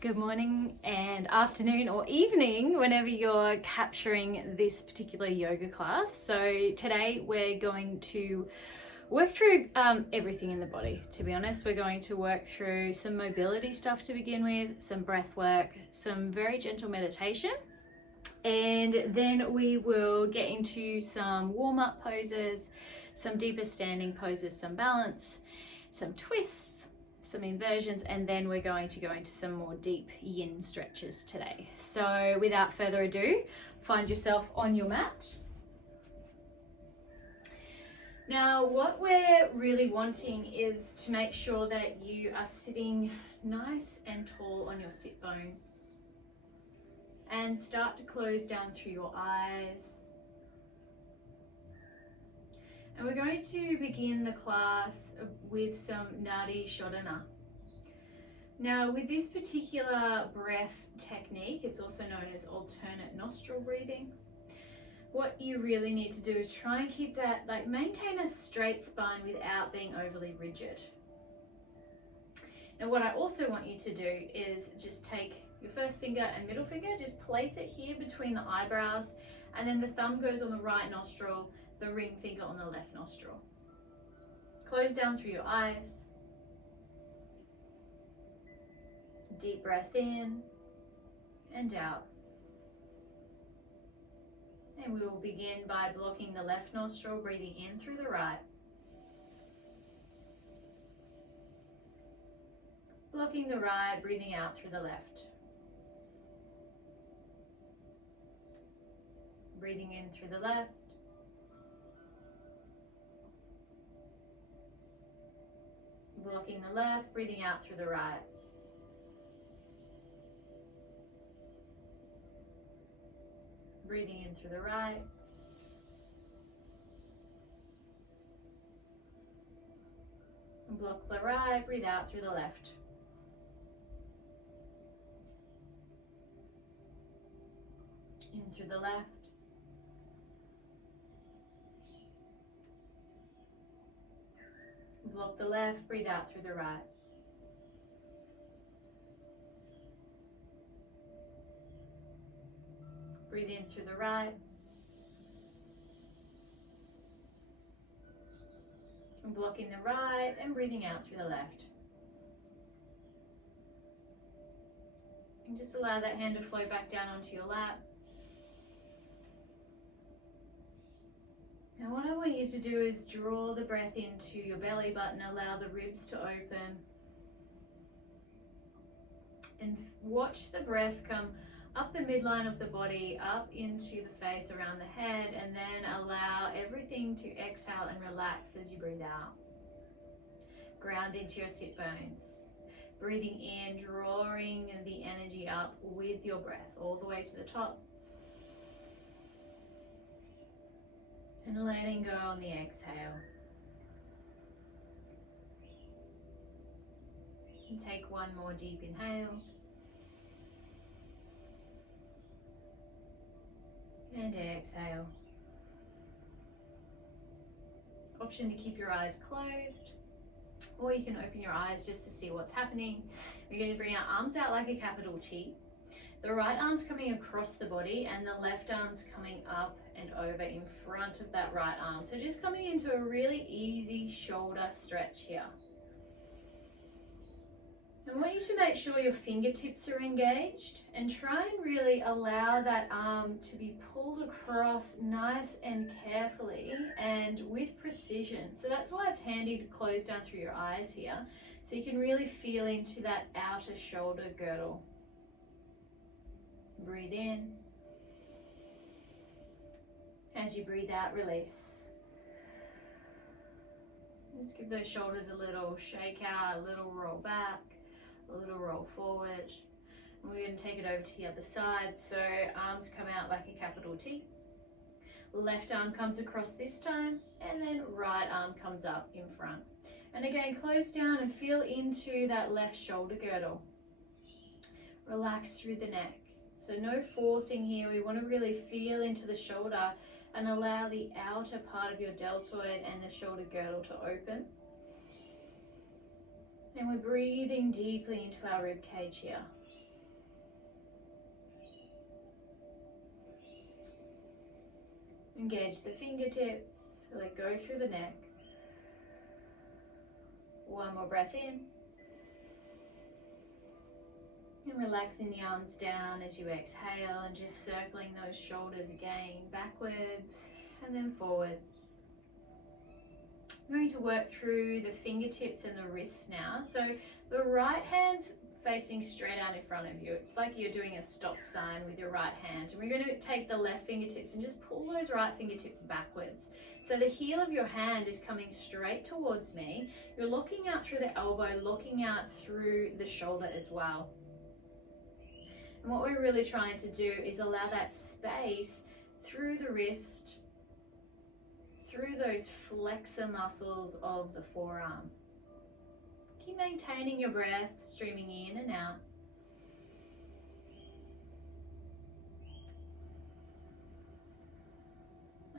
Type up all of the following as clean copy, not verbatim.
Good morning and afternoon or evening whenever you're capturing this particular yoga class. So today we're going to work through everything in the body. To be honest, we're going to work through some mobility stuff to begin with, some breath work, some very gentle meditation, and then we will get into some warm-up poses, some deeper standing poses, some balance, some twists, some inversions, and then we're going to go into some more deep yin stretches today. So without further ado, find yourself on your mat. Now, what we're really wanting is to make sure that you are sitting nice and tall on your sit bones and start to close down through your eyes. And we're going to begin the class with some Nadi Shodhana. Now, with this particular breath technique, it's also known as alternate nostril breathing. What you really need to do is try and keep that, maintain a straight spine without being overly rigid. Now, what I also want you to do is just take your first finger and middle finger, just place it here between the eyebrows, and then the thumb goes on the right nostril, the ring finger on the left nostril. Close down through your eyes. Deep breath in and out. And we will begin by blocking the left nostril, breathing in through the right. Blocking the right, breathing out through the left. Breathing in through the left. Blocking the left, breathing out through the right. Breathing in through the right. And block the right, breathe out through the left. In through the left. Block the left, breathe out through the right. Breathe in through the right. And blocking the right and breathing out through the left. And just allow that hand to flow back down onto your lap. Now what I want you to do is draw the breath into your belly button, allow the ribs to open. And watch the breath come up the midline of the body, up into the face, around the head, and then allow everything to exhale and relax as you breathe out. Ground into your sit bones. Breathing in, drawing the energy up with your breath all the way to the top. And letting go on the exhale. And take one more deep inhale. And exhale. Option to keep your eyes closed, or you can open your eyes just to see what's happening. We're going to bring our arms out like a capital T. The right arm's coming across the body and the left arm's coming up and over in front of that right arm. So just coming into a really easy shoulder stretch here. I want you to make sure your fingertips are engaged and try and really allow that arm to be pulled across nice and carefully and with precision. So that's why it's handy to close down through your eyes here, so you can really feel into that outer shoulder girdle. Breathe in. As you breathe out, release. Just give those shoulders a little shake out, a little roll back, a little roll forward. And we're going to take it over to the other side. So arms come out like a capital T. Left arm comes across this time, and then right arm comes up in front. And again, close down and feel into that left shoulder girdle. Relax through the neck. So no forcing here. We want to really feel into the shoulder and allow the outer part of your deltoid and the shoulder girdle to open. And we're breathing deeply into our rib cage here. Engage the fingertips, let go through the neck. One more breath in. And relaxing the arms down as you exhale and just circling those shoulders again, backwards and then forwards. I'm going to work through the fingertips and the wrists now. So the right hand's facing straight out in front of you. It's like you're doing a stop sign with your right hand. And we're going to take the left fingertips and just pull those right fingertips backwards. So the heel of your hand is coming straight towards me. You're looking out through the elbow, looking out through the shoulder as well. And what we're really trying to do is allow that space through the wrist, through those flexor muscles of the forearm. Keep maintaining your breath, streaming in and out.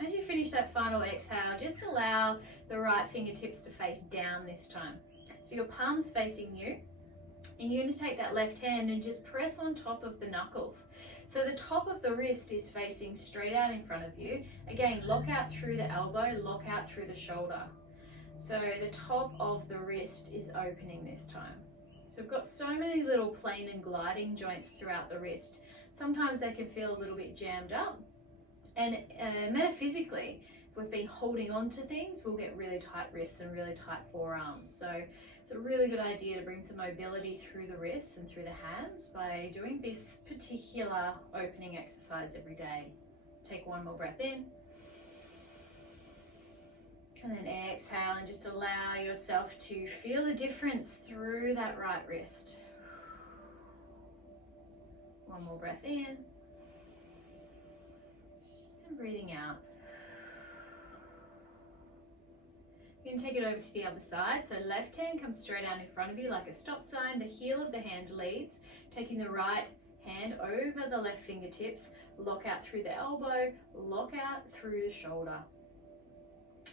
As you finish that final exhale, just allow the right fingertips to face down this time. So your palm's facing you, and you're going to take that left hand and just press on top of the knuckles. So the top of the wrist is facing straight out in front of you. Again, lock out through the elbow, lock out through the shoulder. So the top of the wrist is opening this time. So we've got so many little plane and gliding joints throughout the wrist. Sometimes they can feel a little bit jammed up. And metaphysically, if we've been holding on to things, we'll get really tight wrists and really tight forearms. So it's a really good idea to bring some mobility through the wrists and through the hands by doing this particular opening exercise every day. Take one more breath in. And then exhale and just allow yourself to feel the difference through that right wrist. One more breath in. And breathing out. You can take it over to the other side. So left hand comes straight out in front of you like a stop sign. The heel of the hand leads. Taking the right hand over the left fingertips. Lock out through the elbow. Lock out through the shoulder.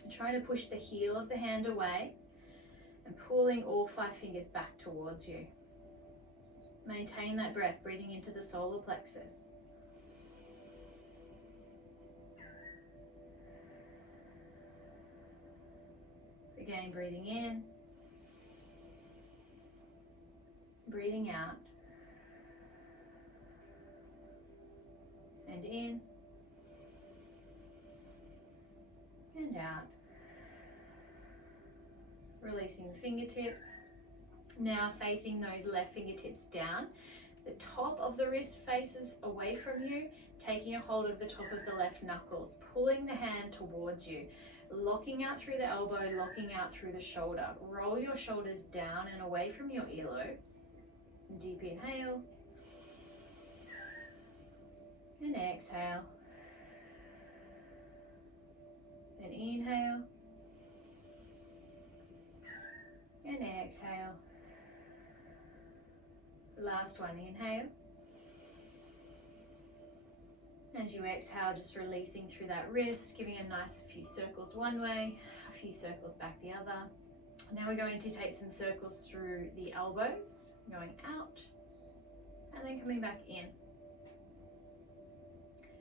And try to push the heel of the hand away and pulling all 5 fingers back towards you. Maintain that breath, breathing into the solar plexus. Again, breathing in, breathing out, and in, and out. Releasing the fingertips. Now facing those left fingertips down. The top of the wrist faces away from you, taking a hold of the top of the left knuckles, pulling the hand towards you, locking out through the elbow, locking out through the shoulder. Roll your shoulders down and away from your earlobes. Deep inhale. And exhale. And inhale. And exhale. Last one, inhale. As you exhale, just releasing through that wrist, giving a nice few circles one way, a few circles back the other. Now we're going to take some circles through the elbows, going out, and then coming back in.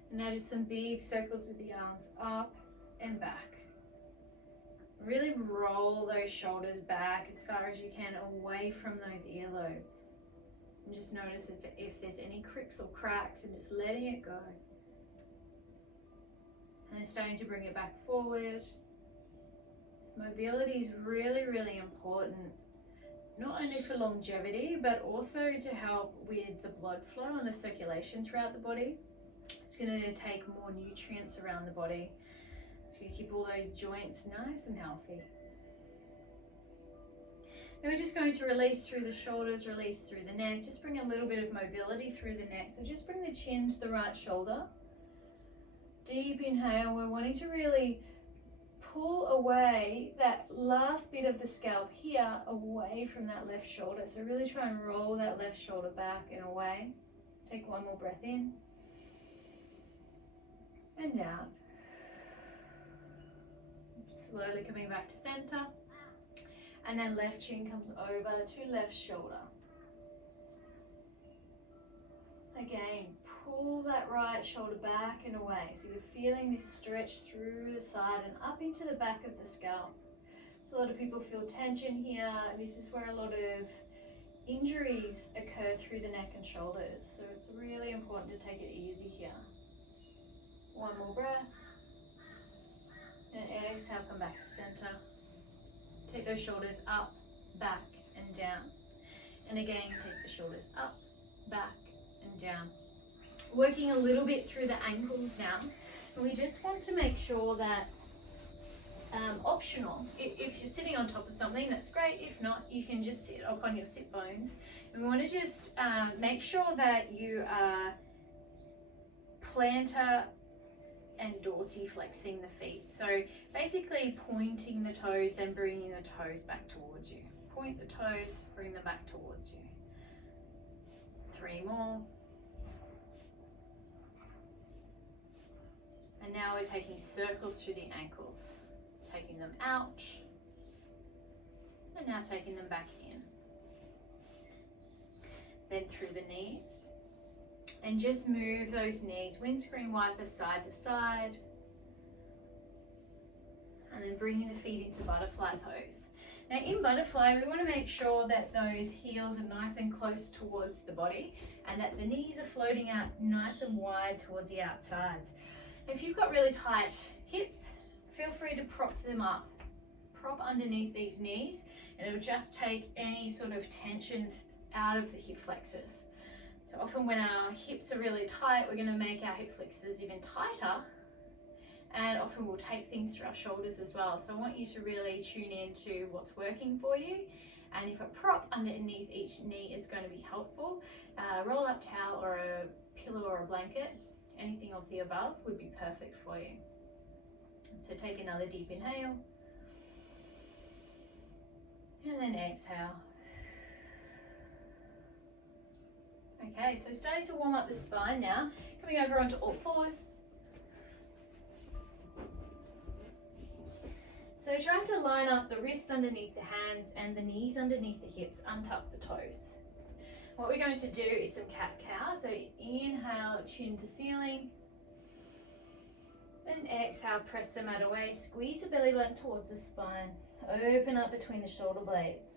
And now just some big circles with the arms up and back. Really roll those shoulders back as far as you can away from those earlobes. And just notice if there's any cricks or cracks and just letting it go. And then starting to bring it back forward. Mobility is really, really important, not only for longevity, but also to help with the blood flow and the circulation throughout the body. It's going to take more nutrients around the body. It's going to keep all those joints nice and healthy. And we're just going to release through the shoulders, release through the neck. Just bring a little bit of mobility through the neck. So just bring the chin to the right shoulder. Deep inhale. We're wanting to really pull away that last bit of the scalp here away from that left shoulder. So really try and roll that left shoulder back and away. Take one more breath in and out. Slowly coming back to center. And then left chin comes over to left shoulder. Again, pull that right shoulder back and away. So you're feeling this stretch through the side and up into the back of the scalp. So a lot of people feel tension here. This is where a lot of injuries occur through the neck and shoulders. So it's really important to take it easy here. One more breath. And exhale, come back to center. Take those shoulders up, back, and down. And again, take the shoulders up, back, and down. Working a little bit through the ankles now. And we just want to make sure that, optional, if you're sitting on top of something, that's great. If not, you can just sit up on your sit bones. And we want to just make sure that you are plantar and dorsiflexing the feet. So basically pointing the toes, then bringing the toes back towards you. Point the toes, bring them back towards you. 3 more. And now we're taking circles through the ankles, taking them out, and now taking them back in. Then through the knees, and just move those knees, windscreen wipers side to side, and then bringing the feet into butterfly pose. Now in butterfly, we want to make sure that those heels are nice and close towards the body, and that the knees are floating out nice and wide towards the outsides. If you've got really tight hips, feel free to prop them up. Prop underneath these knees, and it'll just take any sort of tension out of the hip flexors. So often when our hips are really tight, we're going to make our hip flexors even tighter, and often we'll take things through our shoulders as well. So I want you to really tune into what's working for you, and if a prop underneath each knee is going to be helpful, roll up towel or a pillow or a blanket, anything of the above would be perfect for you. So take another deep inhale, and then exhale. Okay, so starting to warm up the spine now, coming over onto all fours. So trying to line up the wrists underneath the hands and the knees underneath the hips, untuck the toes. What we're going to do is some cat-cow. So inhale, chin to ceiling. And exhale, press the mat away. Squeeze the belly button towards the spine. Open up between the shoulder blades.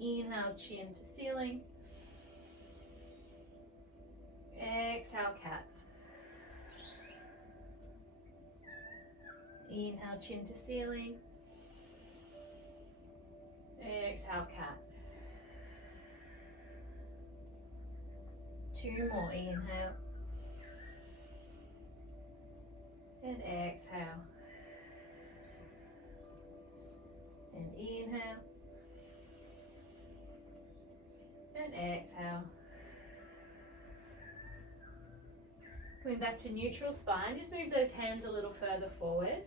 Inhale, chin to ceiling. Exhale, cat. Inhale, chin to ceiling. Exhale, cat. 2 more, inhale. And exhale. And inhale. And exhale. Coming back to neutral spine, just move those hands a little further forward.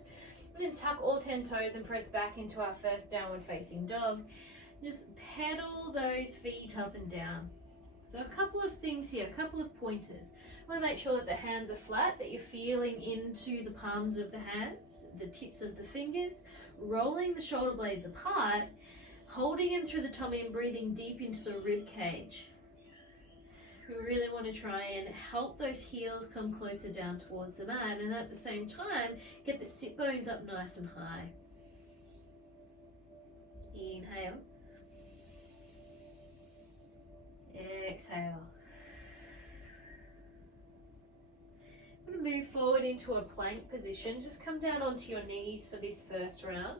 We're going to tuck all 10 toes and press back into our first downward facing dog. Just pedal those feet up and down. So a couple of things here, a couple of pointers. I want to make sure that the hands are flat, that you're feeling into the palms of the hands, the tips of the fingers, rolling the shoulder blades apart, holding them through the tummy and breathing deep into the rib cage. We really want to try and help those heels come closer down towards the mat, and at the same time, get the sit bones up nice and high. Inhale. Exhale. I'm going to move forward into a plank position. Just come down onto your knees for this first round.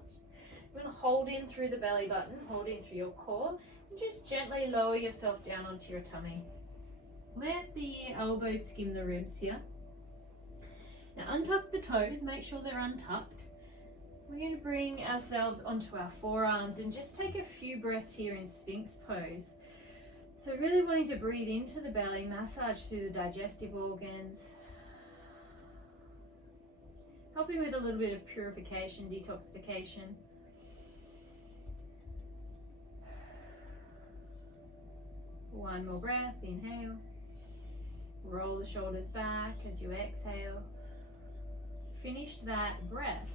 You're going to hold in through the belly button, hold in through your core, and just gently lower yourself down onto your tummy. Let the elbows skim the ribs here. Now untuck the toes, make sure they're untucked. We're going to bring ourselves onto our forearms and just take a few breaths here in Sphinx pose. So really wanting to breathe into the belly, massage through the digestive organs, helping with a little bit of purification, detoxification. One more breath, inhale. Roll the shoulders back as you exhale. Finish that breath.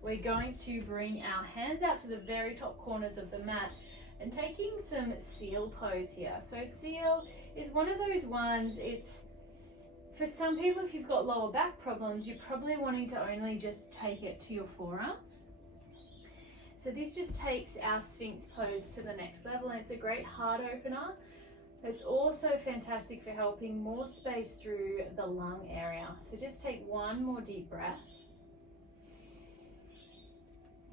We're going to bring our hands out to the very top corners of the mat and taking some seal pose here. So seal is one of those ones, it's For some people, if you've got lower back problems, you're probably wanting to only just take it to your forearms. So this just takes our Sphinx pose to the next level, and it's a great heart opener. It's also fantastic for helping more space through the lung area. So just take one more deep breath.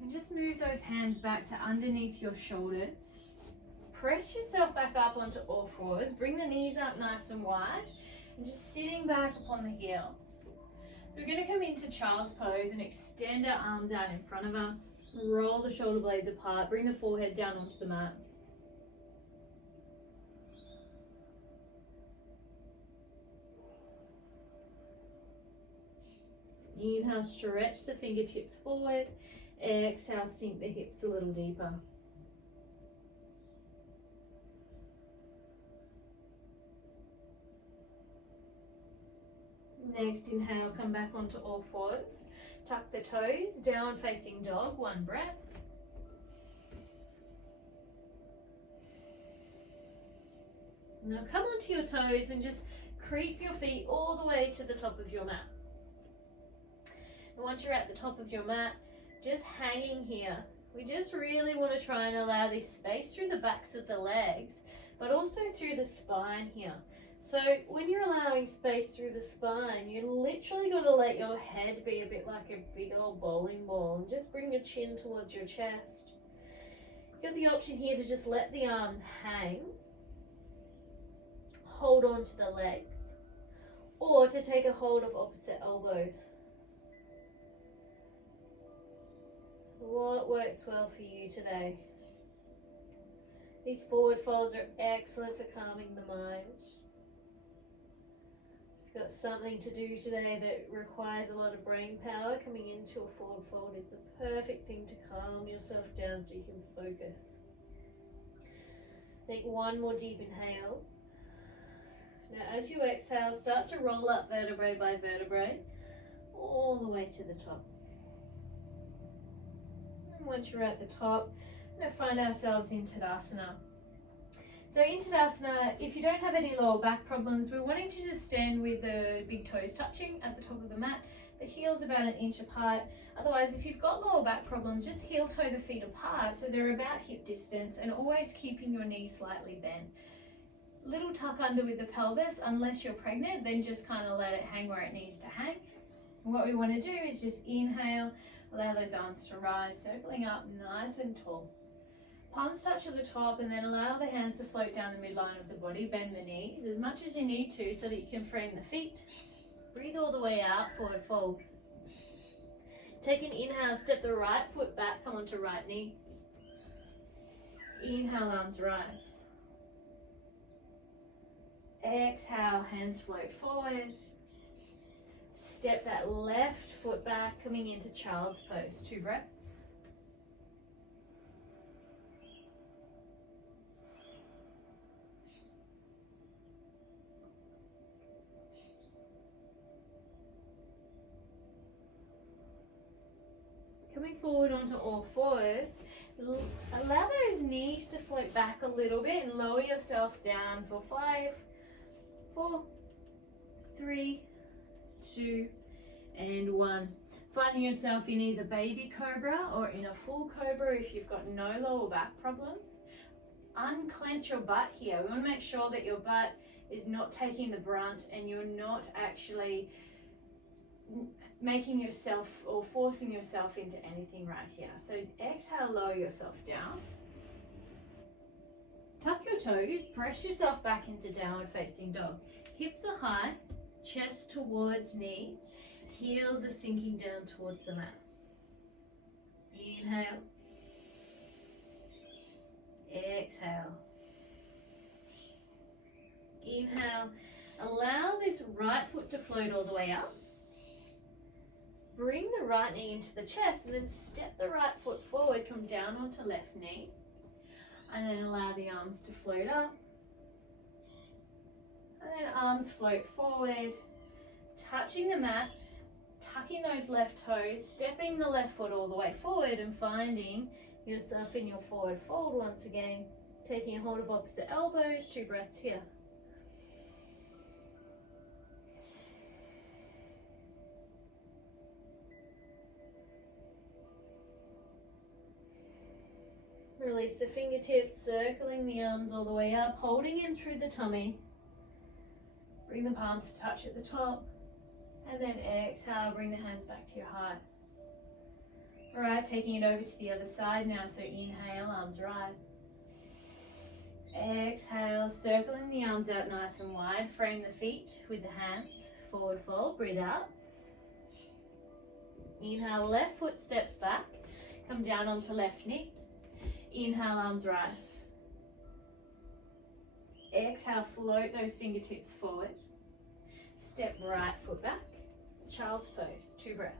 And just move those hands back to underneath your shoulders. Press yourself back up onto all fours. Bring the knees up nice and wide. And just sitting back upon the heels. So we're going to come into child's pose and extend our arms out in front of us. Roll the shoulder blades apart. Bring the forehead down onto the mat. Inhale, stretch the fingertips forward. Exhale, sink the hips a little deeper. Next inhale, come back onto all fours. Tuck the toes, down facing dog, one breath. Now come onto your toes and just creep your feet all the way to the top of your mat. And once you're at the top of your mat, just hanging here, we just really want to try and allow this space through the backs of the legs, but also through the spine here. So when you're allowing space through the spine, you literally got to let your head be a bit like a big old bowling ball and just bring your chin towards your chest. You've got the option here to just let the arms hang, hold on to the legs, or to take a hold of opposite elbows. What works well for you today? These forward folds are excellent for calming the mind. If you've got something to do today that requires a lot of brain power, coming into a forward fold is the perfect thing to calm yourself down so you can focus. Take one more deep inhale. Now as you exhale, start to roll up vertebrae by vertebrae all the way to the top. And once you're at the top, we're going to find ourselves in Tadasana. So in Tadasana, if you don't have any lower back problems, we're wanting to just stand with the big toes touching at the top of the mat, the heels about an inch apart. Otherwise, if you've got lower back problems, just heel toe the feet apart so they're about hip distance, and always keeping your knees slightly bent. Little tuck under with the pelvis. Unless you're pregnant, then just kind of let it hang where it needs to hang. And what we want to do is just inhale, allow those arms to rise, circling up nice and tall. Palms touch at the top, and then allow the hands to float down the midline of the body. Bend the knees as much as you need to so that you can frame the feet. Breathe all the way out, forward fold. Take an inhale, step the right foot back, come onto right knee. Inhale, arms rise. Exhale, hands float forward. Step that left foot back, coming into child's pose. 2 breaths. Coming forward onto all fours, allow those knees to float back a little bit and lower yourself down for 5, 4, 3, 2, and 1. Finding yourself in either baby cobra or in a full cobra if you've got no lower back problems. Unclench your butt here. We want to make sure that your butt is not taking the brunt and you're not actually making yourself or forcing yourself into anything right here. So exhale, lower yourself down. Tuck your toes, press yourself back into downward facing dog. Hips are high, chest towards knees, heels are sinking down towards the mat. Inhale. Exhale. Inhale. Allow this right foot to float all the way up. Bring the right knee into the chest and then step the right foot forward, come down onto left knee. And then allow the arms to float up. And then arms float forward, touching the mat, tucking those left toes, stepping the left foot all the way forward and finding yourself in your forward fold once again. Taking a hold of opposite elbows, 2 breaths here. Release the fingertips, circling the arms all the way up, holding in through the tummy. Bring the palms to touch at the top. And then exhale, bring the hands back to your heart. All right, taking it over to the other side now. So inhale, arms rise. Exhale, circling the arms out nice and wide. Frame the feet with the hands. Forward fold, breathe out. Inhale, left foot steps back. Come down onto left knee. Inhale, arms rise. Exhale, float those fingertips forward. Step right foot back. Child's pose, 2 breaths.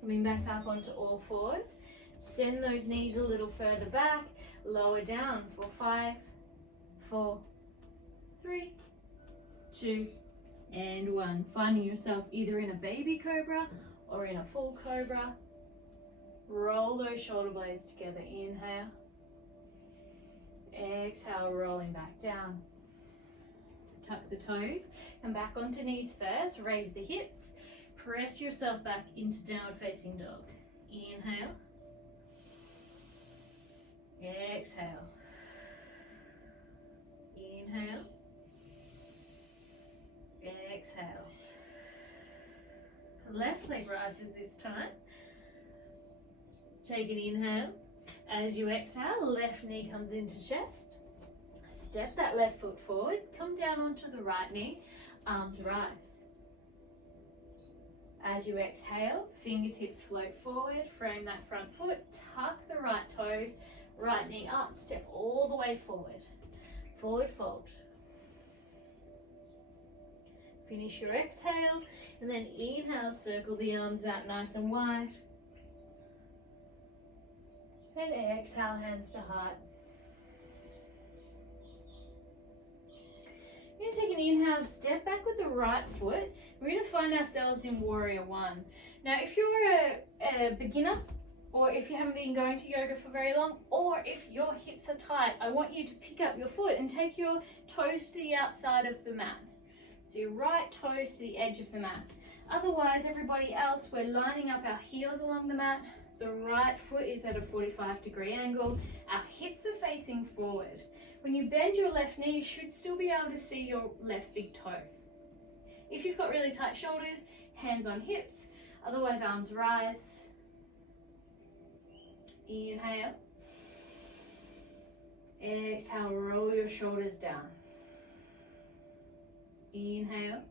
Coming back up onto all fours. Send those knees a little further back. Lower down for 5, 4, 3, 2, and 1. Finding yourself either in a baby cobra or in a full cobra. Roll those shoulder blades together. Inhale. Exhale, rolling back down. Tuck the toes. Come back onto knees first. Raise the hips. Press yourself back into downward facing dog. Inhale. Exhale. Inhale. Exhale. Left leg rises this time. Take an inhale. As you exhale, left knee comes into chest. Step that left foot forward. Come down onto the right knee. Arms rise. As you exhale, fingertips float forward. Frame that front foot. Tuck the right toes. Right knee up. Step all the way forward. Forward fold. Finish your exhale, and then inhale, circle the arms out nice and wide. And exhale, hands to heart. We're going to take an inhale, step back with the right foot. We're going to find ourselves in Warrior One. Now, if you're a beginner, or if you haven't been going to yoga for very long, or if your hips are tight, I want you to pick up your foot and take your toes to the outside of the mat. So your right toes to the edge of the mat. Otherwise, everybody else, we're lining up our heels along the mat. The right foot is at a 45-degree angle. Our hips are facing forward. When you bend your left knee, you should still be able to see your left big toe. If you've got really tight shoulders, hands on hips. Otherwise, arms rise. Inhale. Exhale, roll your shoulders down. Inhale.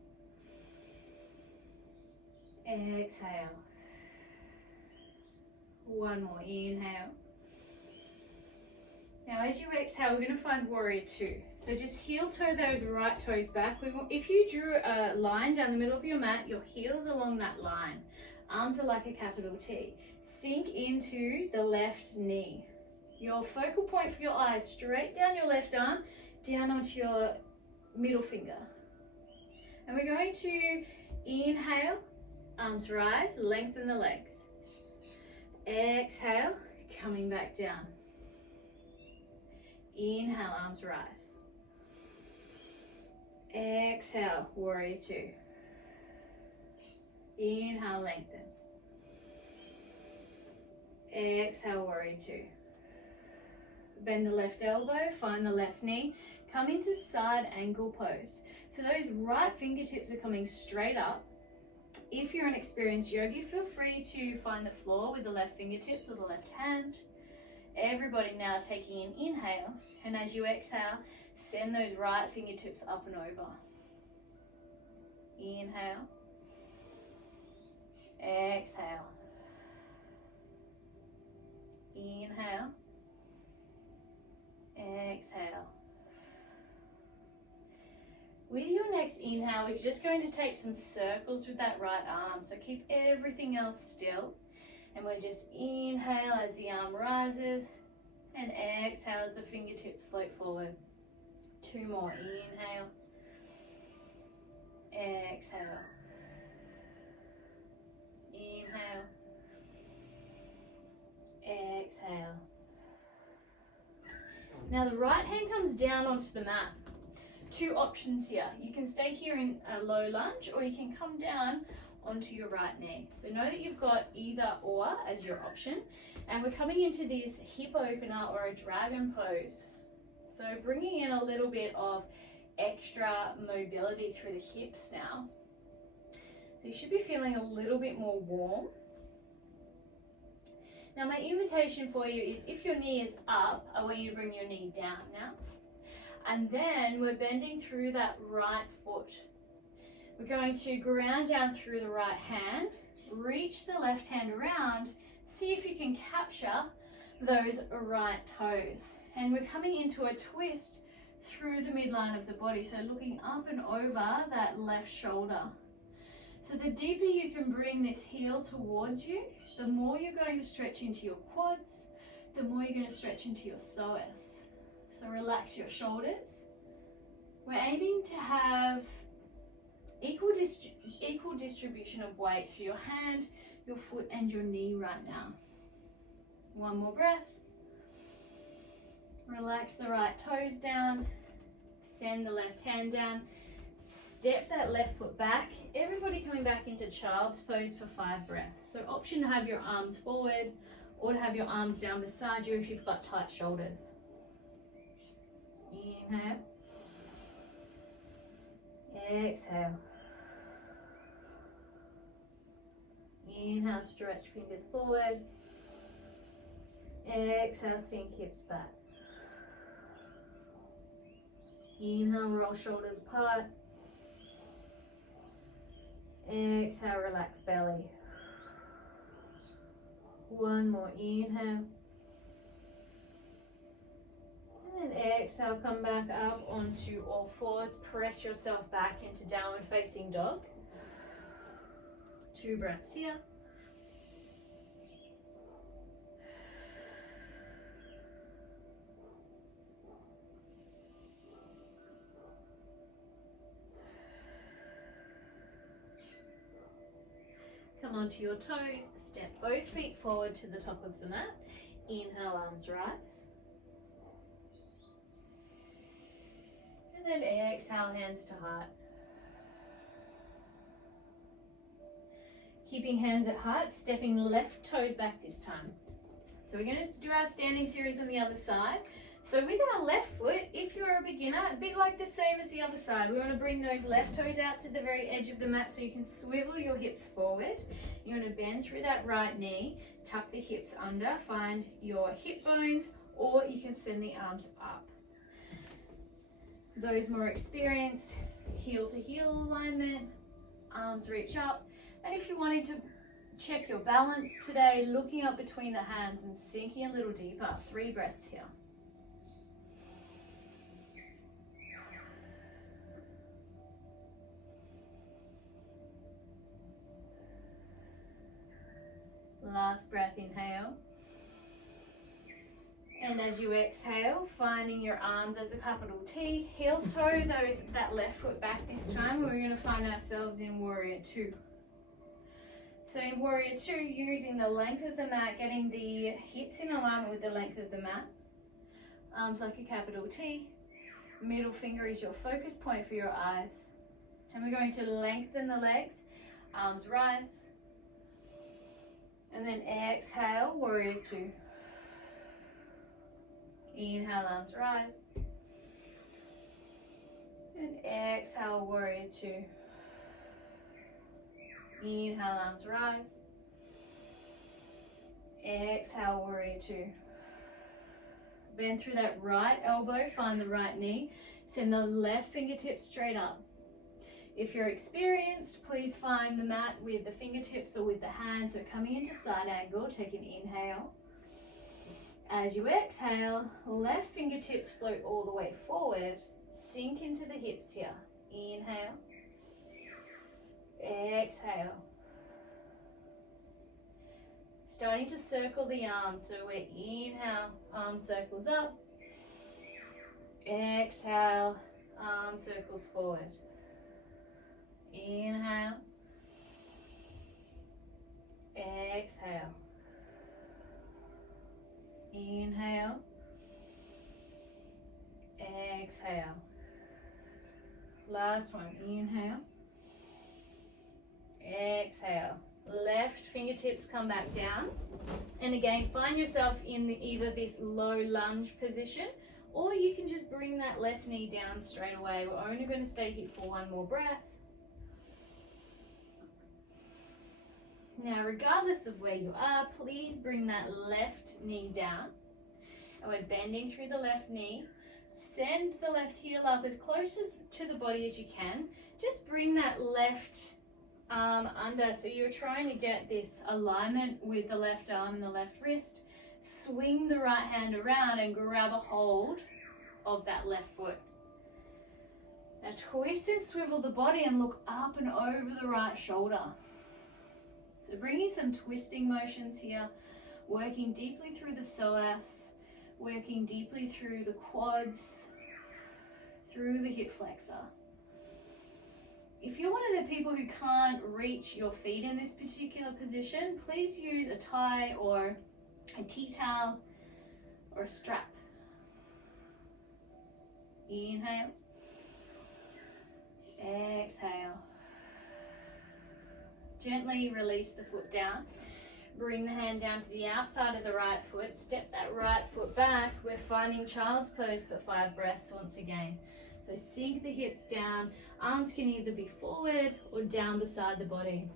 Exhale. One more. Inhale. Now as you exhale, we're going to find Warrior Two. So just heel toe those right toes back. If you drew a line down the middle of your mat, your heels along that line. Arms are like a capital T. Sink into the left knee. Your focal point for your eyes, straight down your left arm, down onto your middle finger. And we're going to inhale, arms rise, lengthen the legs. Exhale, coming back down. Inhale, arms rise. Exhale, Warrior Two. Inhale, lengthen. Exhale, Warrior Two. Bend the left elbow, find the left knee, come into side angle pose. So those right fingertips are coming straight up. If you're an experienced yogi, feel free to find the floor with the left fingertips or the left hand. Everybody now taking an inhale, and as you exhale, send those right fingertips up and over. Inhale. Exhale. Inhale. Exhale. With your next inhale, we're just going to take some circles with that right arm. So keep everything else still. And we'll just inhale as the arm rises and exhale as the fingertips float forward. Two more. Inhale. Exhale. Inhale. Exhale. Now the right hand comes down onto the mat. Two options here. You can stay here in a low lunge, or you can come down onto your right knee. So know that you've got either or as your option. And we're coming into this hip opener or a dragon pose. So bringing in a little bit of extra mobility through the hips now. So you should be feeling a little bit more warm. Now my invitation for you is, if your knee is up, I want you to bring your knee down now. And then we're bending through that right foot. We're going to ground down through the right hand, reach the left hand around, see if you can capture those right toes. And we're coming into a twist through the midline of the body, so looking up and over that left shoulder. So the deeper you can bring this heel towards you, the more you're going to stretch into your quads, the more you're going to stretch into your psoas. So relax your shoulders. We're aiming to have equal distribution of weight through your hand, your foot and your knee right now. One more breath. Relax the right toes down. Send the left hand down. Step that left foot back. Everybody coming back into child's pose for 5 breaths. So option to have your arms forward or to have your arms down beside you if you've got tight shoulders. Inhale. Exhale. Inhale, stretch fingers forward. Exhale, sink hips back. Inhale, roll shoulders apart. Exhale, relax belly. One more inhale. And then exhale, come back up onto all fours. Press yourself back into downward facing dog. 2 breaths here. Come onto your toes, step both feet forward to the top of the mat. Inhale, arms rise. And then exhale, hands to heart. Keeping hands at heart, stepping left toes back this time. So we're going to do our standing series on the other side. So with our left foot, if you're a beginner, a bit like the same as the other side, we want to bring those left toes out to the very edge of the mat so you can swivel your hips forward. You want to bend through that right knee, tuck the hips under, find your hip bones, or you can send the arms up. Those more experienced, heel to heel alignment, arms reach up. And if you're wanting to check your balance today, looking up between the hands and sinking a little deeper. 3 breaths here. Last breath, inhale. And as you exhale, finding your arms as a capital T, heel toe that left foot back this time. We're going to find ourselves in Warrior 2. So in Warrior 2, using the length of the mat, getting the hips in alignment with the length of the mat. Arms like a capital T. Middle finger is your focus point for your eyes. And we're going to lengthen the legs. Arms rise. And then exhale, Warrior 2. Inhale, arms rise. And exhale, Warrior 2. Inhale, arms rise. Exhale, Warrior 2. Bend through that right elbow, find the right knee. Send the left fingertips straight up. If you're experienced, please find the mat with the fingertips or with the hands. So coming into side angle, take an inhale. As you exhale, left fingertips float all the way forward. Sink into the hips here. Inhale. Exhale. Starting to circle the arms. So we inhale, arm circles up. Exhale, arm circles forward. Inhale. Exhale. Inhale. Exhale. Last one. Inhale. Exhale. Left fingertips come back down. And again, find yourself in either this low lunge position, or you can just bring that left knee down straight away. We're only going to stay here for one more breath. Now, regardless of where you are, please bring that left knee down. And we're bending through the left knee. Send the left heel up as close to the body as you can. Just bring that left arm under. So you're trying to get this alignment with the left arm and the left wrist. Swing the right hand around and grab a hold of that left foot. Now twist and swivel the body and look up and over the right shoulder. So bringing some twisting motions here, working deeply through the psoas, working deeply through the quads, through the hip flexor. If you're one of the people who can't reach your feet in this particular position, please use a tie or a tea towel or a strap. Inhale. Exhale. Gently release the foot down. Bring the hand down to the outside of the right foot. Step that right foot back. We're finding child's pose for 5 breaths once again. So sink the hips down. Arms can either be forward or down beside the body.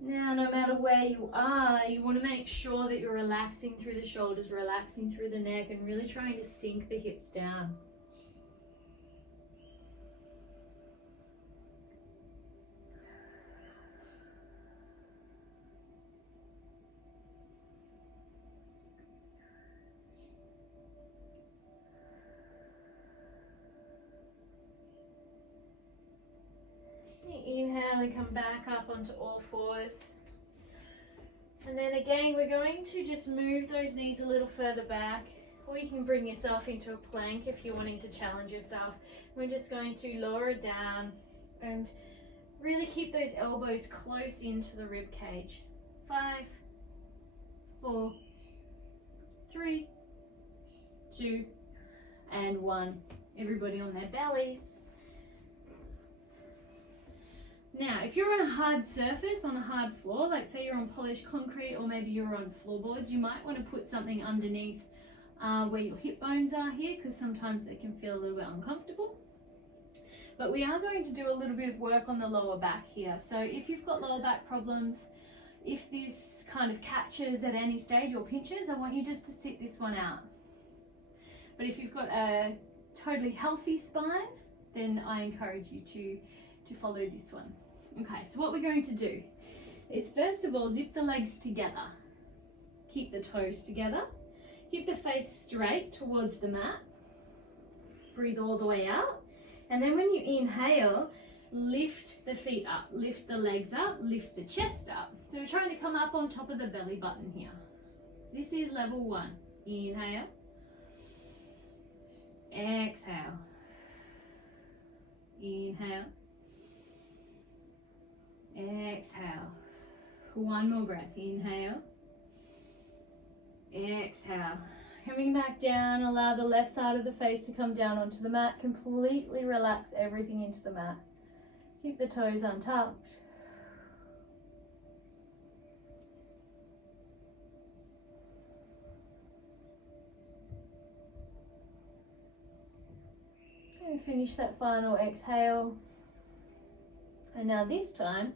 Now, no matter where you are, you want to make sure that you're relaxing through the shoulders, relaxing through the neck, and really trying to sink the hips down. Inhale and come back up onto all fours. And then again, we're going to just move those knees a little further back, or you can bring yourself into a plank if you're wanting to challenge yourself. We're just going to lower it down and really keep those elbows close into the rib cage. 5, 4, 3, 2, and 1. Everybody on their bellies. Now, if you're on a hard surface, on a hard floor, like say you're on polished concrete or maybe you're on floorboards, you might want to put something underneath where your hip bones are here, because sometimes they can feel a little bit uncomfortable. But we are going to do a little bit of work on the lower back here. So if you've got lower back problems, if this kind of catches at any stage or pinches, I want you just to sit this one out. But if you've got a totally healthy spine, then I encourage you to follow this one. Okay, so what we're going to do is first of all zip the legs together. Keep the toes together. Keep the face straight towards the mat. Breathe all the way out. And then when you inhale, lift the feet up, lift the legs up, lift the chest up. So we're trying to come up on top of the belly button here. This is level 1. Inhale. Exhale. Inhale. Exhale. One more breath. Inhale. Exhale. Coming back down, allow the left side of the face to come down onto the mat. Completely relax everything into the mat. Keep the toes untucked. And finish that final exhale. And now this time,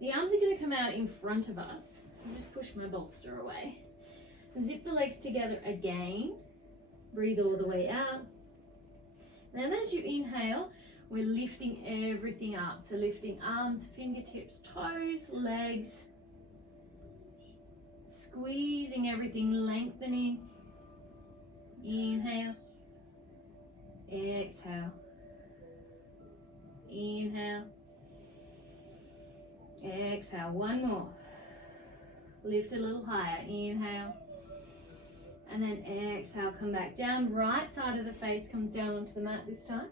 the arms are going to come out in front of us. So just push my bolster away. Zip the legs together again. Breathe all the way out. And then as you inhale, we're lifting everything up. So lifting arms, fingertips, toes, legs. Squeezing everything, lengthening. Inhale. Exhale. Inhale. Exhale. One more. Lift a little higher. Inhale. And then exhale, come back down. Right side of the face comes down onto the mat this time.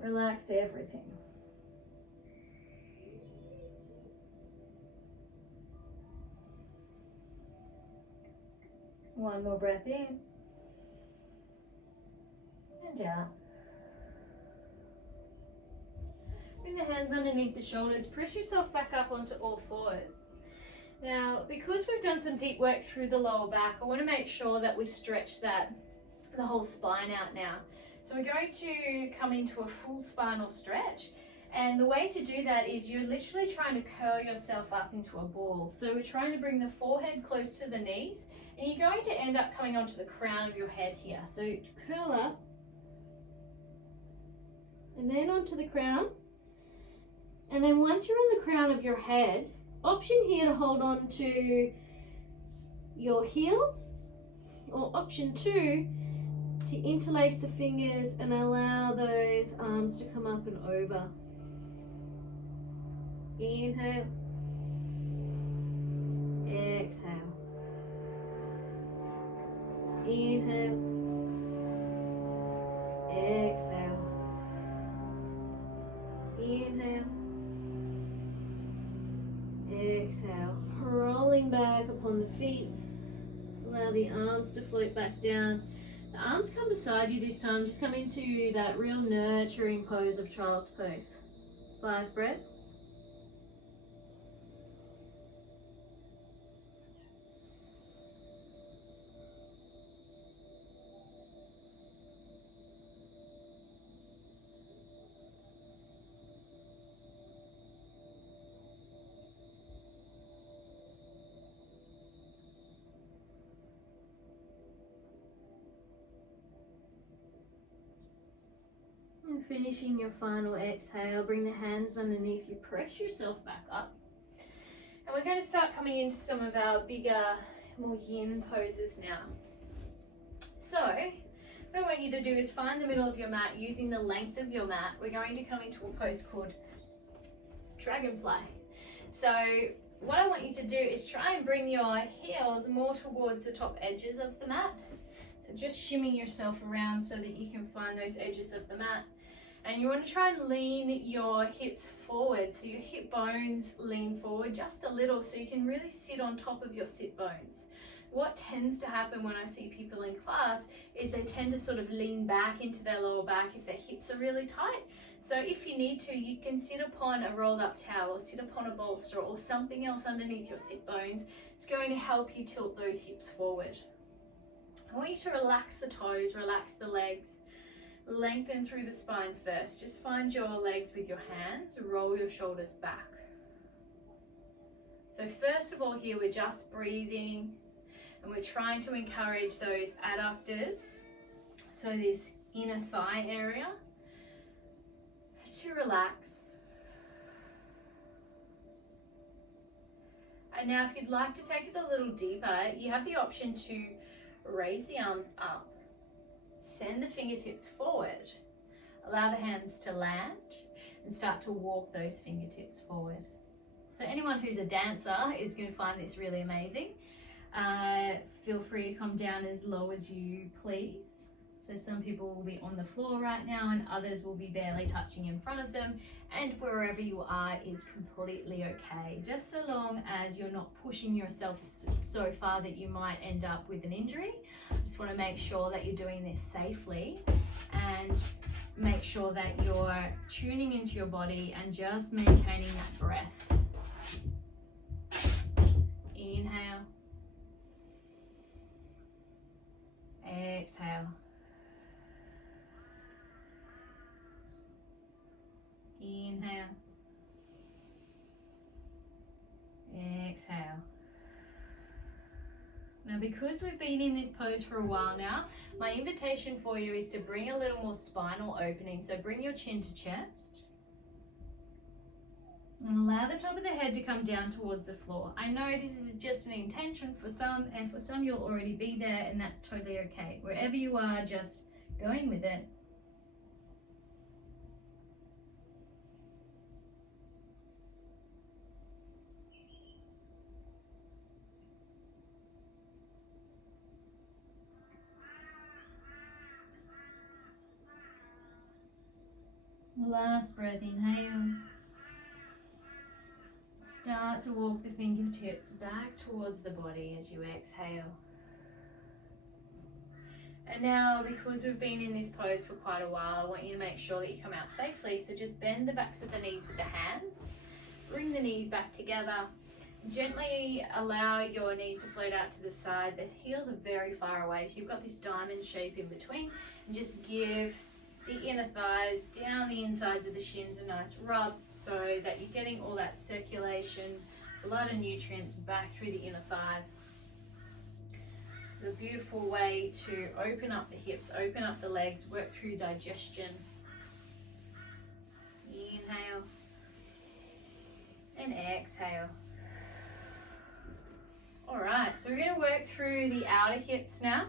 Relax everything. One more breath in and out. Bring the hands underneath the shoulders. Press yourself back up onto all fours. Now, because we've done some deep work through the lower back, I want to make sure that we stretch the whole spine out now. So we're going to come into a full spinal stretch. And the way to do that is you're literally trying to curl yourself up into a ball. So we're trying to bring the forehead close to the knees, and you're going to end up coming onto the crown of your head here. So curl up, and then onto the crown. And then once you're on the crown of your head, option here to hold on to your heels, or option 2 to interlace the fingers and allow those arms to come up and over. Inhale, exhale, inhale, exhale, inhale, exhale. Rolling back upon the feet, allow the arms to float back down. The arms come beside you this time, just come into that real nurturing pose of child's pose. 5 breaths. And finishing your final exhale, bring the hands underneath you, press yourself back up. And we're going to start coming into some of our bigger, more yin poses now. So, what I want you to do is find the middle of your mat using the length of your mat. We're going to come into a pose called dragonfly. So, what I want you to do is try and bring your heels more towards the top edges of the mat. So just shimmy yourself around so that you can find those edges of the mat. And you want to try and lean your hips forward, so your hip bones lean forward just a little so you can really sit on top of your sit bones. What tends to happen when I see people in class is they tend to sort of lean back into their lower back if their hips are really tight. So if you need to, you can sit upon a rolled up towel or sit upon a bolster or something else underneath your sit bones. It's going to help you tilt those hips forward. I want you to relax the toes, relax the legs, lengthen through the spine first. Just find your legs with your hands, roll your shoulders back. So first of all here, we're just breathing and we're trying to encourage those adductors, so this inner thigh area, to relax. And now if you'd like to take it a little deeper, you have the option to raise the arms up, send the fingertips forward, allow the hands to land, and start to walk those fingertips forward. So anyone who's a dancer is going to find this really amazing. Feel free to come down as low as you please. So some people will be on the floor right now and others will be barely touching in front of them, and wherever you are is completely okay, just so long as you're not pushing yourself so far that you might end up with an injury. Just want to make sure that you're doing this safely and make sure that you're tuning into your body and just maintaining that breath. Inhale, exhale. Inhale, exhale. Now because we've been in this pose for a while now, my invitation for you is to bring a little more spinal opening. So bring your chin to chest and allow the top of the head to come down towards the floor. I know this is just an intention for some, and for some you'll already be there, and that's totally okay. Wherever you are, just going with it. Last breath, inhale. Start to walk the fingertips back towards the body as you exhale. And now, because we've been in this pose for quite a while, I want you to make sure that you come out safely. So just bend the backs of the knees with the hands. Bring the knees back together. Gently allow your knees to float out to the side. The heels are very far away, so you've got this diamond shape in between. And just give the inner thighs down the insides of the shins a nice rub so that you're getting all that circulation, blood and nutrients back through the inner thighs. It's a beautiful way to open up the hips, open up the legs, work through digestion. Inhale and exhale. All right, so we're going to work through the outer hips now.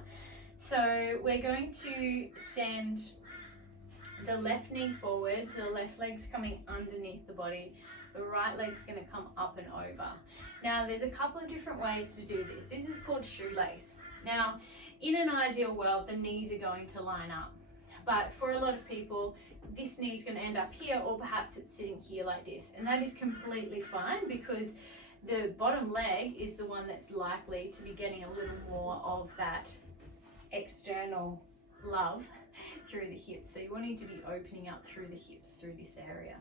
So we're going to send the left knee forward, the left leg's coming underneath the body, the right leg's going to come up and over. Now there's a couple of different ways to do this. This is called shoelace. Now in an ideal world the knees are going to line up, but for a lot of people this knee's going to end up here, or perhaps it's sitting here like this, and that is completely fine because the bottom leg is the one that's likely to be getting a little more of that external love through the hips. So you want to be opening up through the hips, through this area.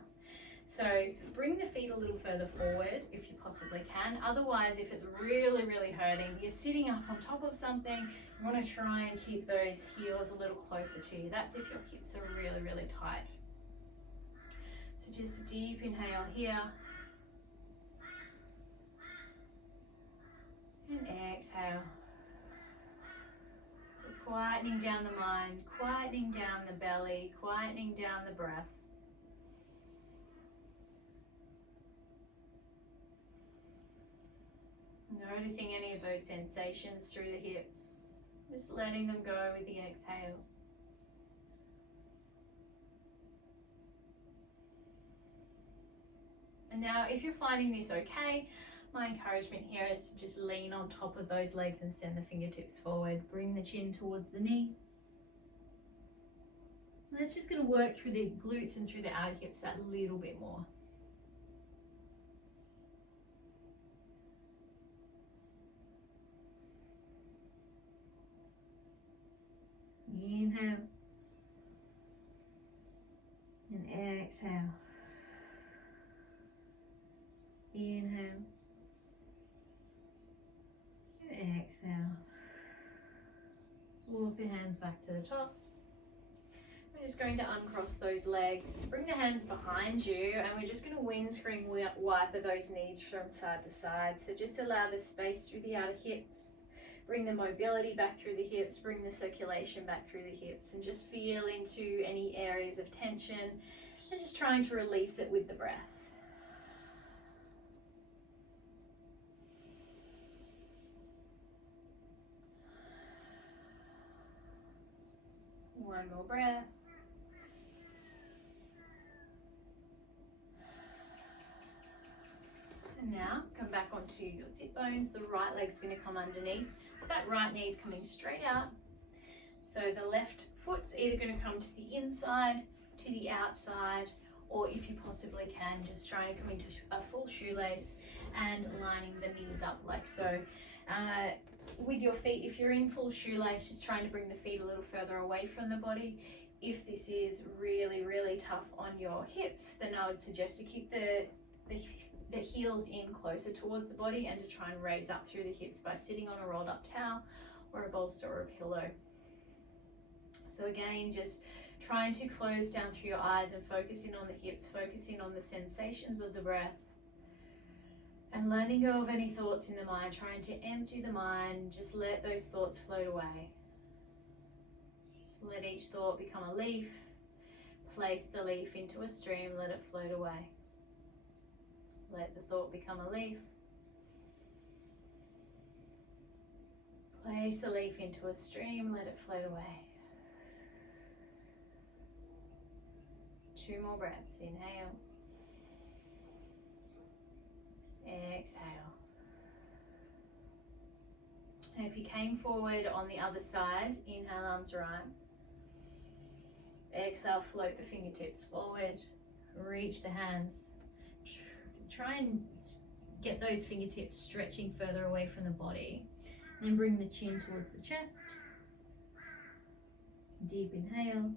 So bring the feet a little further forward if you possibly can. Otherwise, if it's really, really hurting, you're sitting up on top of something, you want to try and keep those heels a little closer to you. That's if your hips are really, really tight. So just a deep inhale here. And exhale. Quietening down the mind, quietening down the belly, quietening down the breath. Noticing any of those sensations through the hips, just letting them go with the exhale. And now if you're finding this okay, my encouragement here is to just lean on top of those legs and send the fingertips forward. Bring the chin towards the knee. And that's just going to work through the glutes and through the outer hips that little bit more. Inhale and exhale. Inhale. Exhale. Walk the hands back to the top. We're just going to uncross those legs. Bring the hands behind you, and we're just going to windscreen wiper those knees from side to side. So just allow the space through the outer hips. Bring the mobility back through the hips. Bring the circulation back through the hips, and just feel into any areas of tension and just trying to release it with the breath. One more breath. And now come back onto your sit bones. The right leg's going to come underneath. So that right knee is coming straight out. So the left foot's either going to come to the inside, to the outside, or if you possibly can, just trying to come into a full shoelace and lining the knees up like so. With your feet, if you're in full shoelace, just trying to bring the feet a little further away from the body. If this is really, really tough on your hips, then I would suggest to keep the heels in closer towards the body and to try and raise up through the hips by sitting on a rolled up towel or a bolster or a pillow. So again, just trying to close down through your eyes and focus in on the hips, focus in on the sensations of the breath. And letting go of any thoughts in the mind, trying to empty the mind, just let those thoughts float away. Just let each thought become a leaf. Place the leaf into a stream, let it float away. Let the thought become a leaf. Place the leaf into a stream, let it float away. 2 more breaths, inhale. Exhale. And if you came forward on the other side, inhale, arms right. Exhale, float the fingertips forward. Reach the hands. Try and get those fingertips stretching further away from the body. And then bring the chin towards the chest. Deep inhale.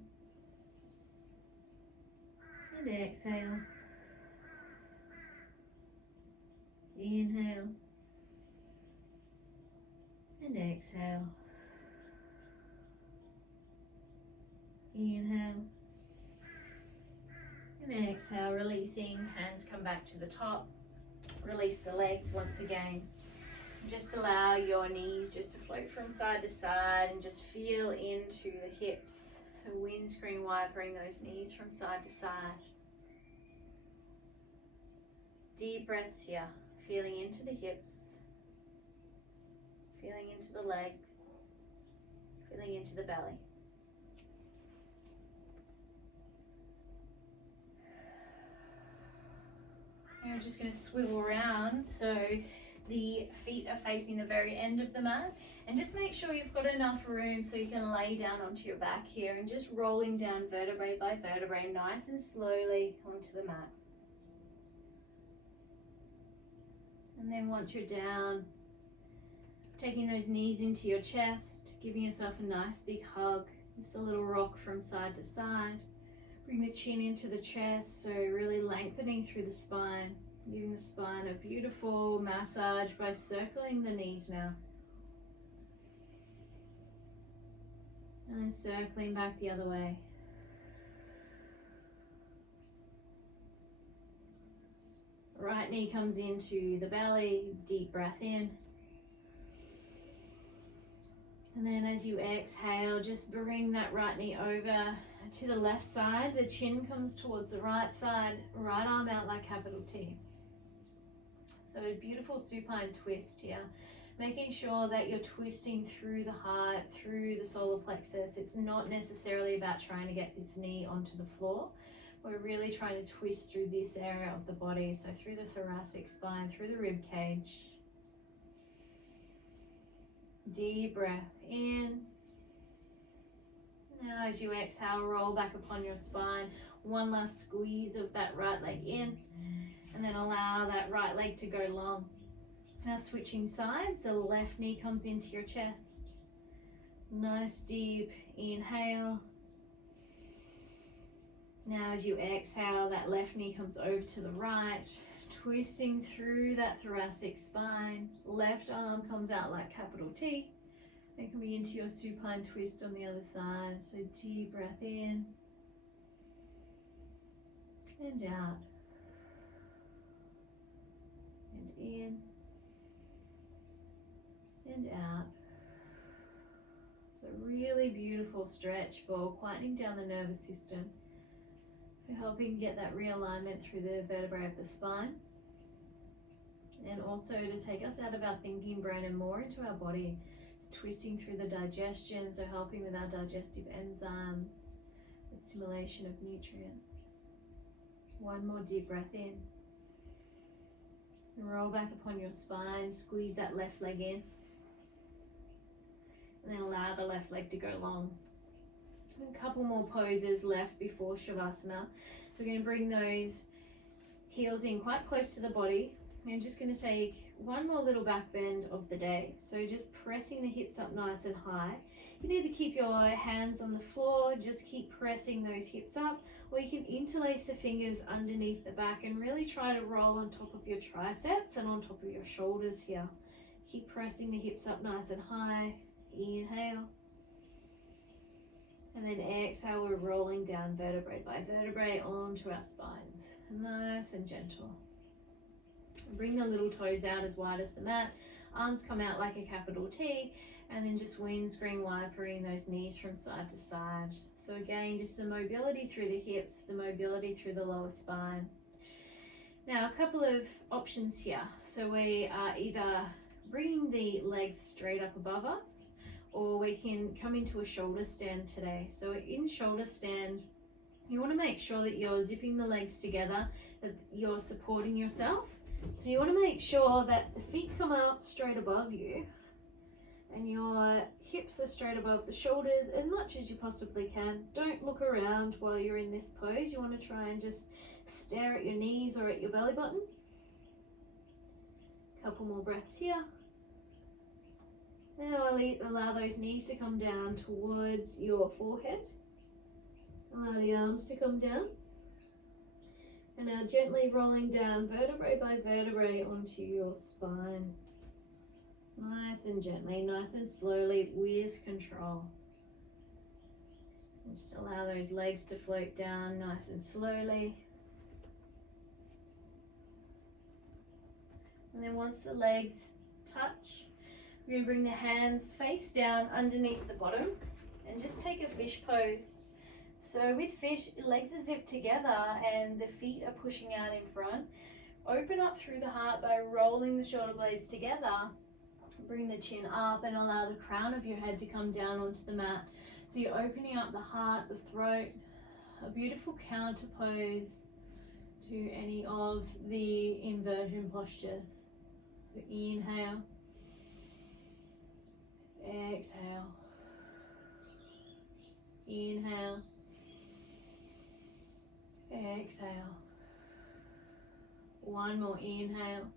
And exhale. Inhale. And exhale. Inhale. And exhale, releasing. Hands come back to the top. Release the legs once again. Just allow your knees just to float from side to side and just feel into the hips. So windscreen wipering those knees from side to side. Deep breaths here, feeling into the hips, feeling into the legs, feeling into the belly. And I'm just going to swivel around so the feet are facing the very end of the mat, and just make sure you've got enough room so you can lay down onto your back here and just rolling down vertebrae by vertebrae, nice and slowly onto the mat. And then once you're down, taking those knees into your chest, giving yourself a nice big hug, just a little rock from side to side. Bring the chin into the chest, so really lengthening through the spine. Giving the spine a beautiful massage by circling the knees now. And then circling back the other way. Right knee comes into the belly, deep breath in. And then as you exhale, just bring that right knee over to the left side. The chin comes towards the right side, right arm out like capital T. So a beautiful supine twist here. Making sure that you're twisting through the heart, through the solar plexus. It's not necessarily about trying to get this knee onto the floor. We're really trying to twist through this area of the body. So through the thoracic spine, through the rib cage. Deep breath in. Now as you exhale, roll back upon your spine. One last squeeze of that right leg in. And then allow that right leg to go long. Now switching sides, the left knee comes into your chest. Nice deep inhale. Now as you exhale, that left knee comes over to the right, twisting through that thoracic spine. Left arm comes out like capital T. It can be into your supine twist on the other side. So deep breath in and out. And in and out. So really beautiful stretch for quietening down the nervous system, for helping get that realignment through the vertebrae of the spine, and also to take us out of our thinking brain and more into our body. It's twisting through the digestion, so helping with our digestive enzymes, assimilation of nutrients. One more deep breath in. Roll back upon your spine, squeeze that left leg in. And then allow the left leg to go long. A couple more poses left before Shavasana. So we're going to bring those heels in quite close to the body. I'm just going to take one more little back bend of the day. So just pressing the hips up nice and high. You can either keep your hands on the floor, just keep pressing those hips up, or you can interlace the fingers underneath the back and really try to roll on top of your triceps and on top of your shoulders here. Keep pressing the hips up nice and high. Inhale. And then exhale, we're rolling down vertebrae by vertebrae onto our spines. Nice and gentle. Bring the little toes out as wide as the mat. Arms come out like a capital T. And then just windscreen wipering those knees from side to side. So again, just the mobility through the hips, the mobility through the lower spine. Now, a couple of options here. So we are either bringing the legs straight up above us, or we can come into a shoulder stand today. So in shoulder stand, you want to make sure that you're zipping the legs together, that you're supporting yourself. So you want to make sure that the feet come out straight above you and your hips are straight above the shoulders as much as you possibly can. Don't look around while you're in this pose. You want to try and just stare at your knees or at your belly button. Couple more breaths here. Now allow those knees to come down towards your forehead. Allow the arms to come down. And now gently rolling down vertebrae by vertebrae onto your spine. Nice and gently, nice and slowly with control. And just allow those legs to float down nice and slowly. And then once the legs touch, we're going to bring the hands face down underneath the bottom and just take a fish pose. So with fish, legs are zipped together and the feet are pushing out in front. Open up through the heart by rolling the shoulder blades together. Bring the chin up and allow the crown of your head to come down onto the mat. So you're opening up the heart, the throat, a beautiful counter pose to any of the inversion postures. So inhale, exhale, inhale, exhale. One more inhale.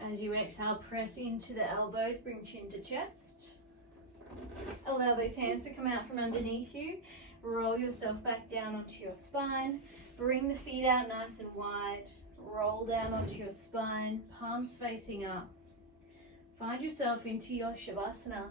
As you exhale, press into the elbows, bring chin to chest. Allow those hands to come out from underneath you. Roll yourself back down onto your spine. Bring the feet out nice and wide. Roll down onto your spine, palms facing up. Find yourself into your Shavasana.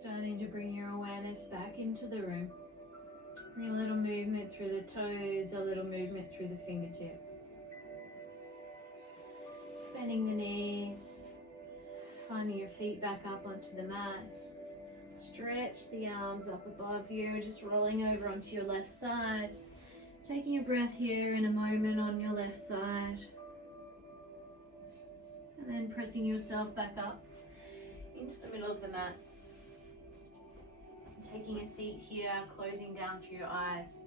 Starting to bring your awareness back into the room. Bring a little movement through the toes, a little movement through the fingertips. Bending the knees, finding your feet back up onto the mat. Stretch the arms up above you, just rolling over onto your left side. Taking a breath here in a moment on your left side. And then pressing yourself back up into the middle of the mat. Taking a seat here, closing down through your eyes.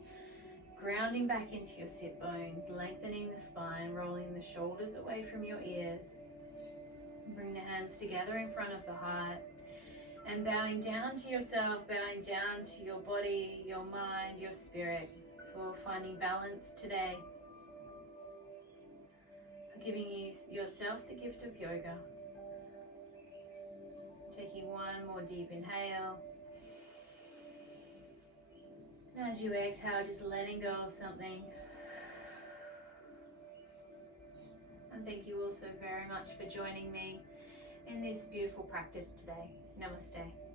Grounding back into your sit bones, lengthening the spine, rolling the shoulders away from your ears. Bring the hands together in front of the heart. And bowing down to yourself, bowing down to your body, your mind, your spirit, for finding balance today. For giving yourself the gift of yoga. Taking one more deep inhale. And as you exhale, just letting go of something. And thank you all so very much for joining me in this beautiful practice today. Namaste.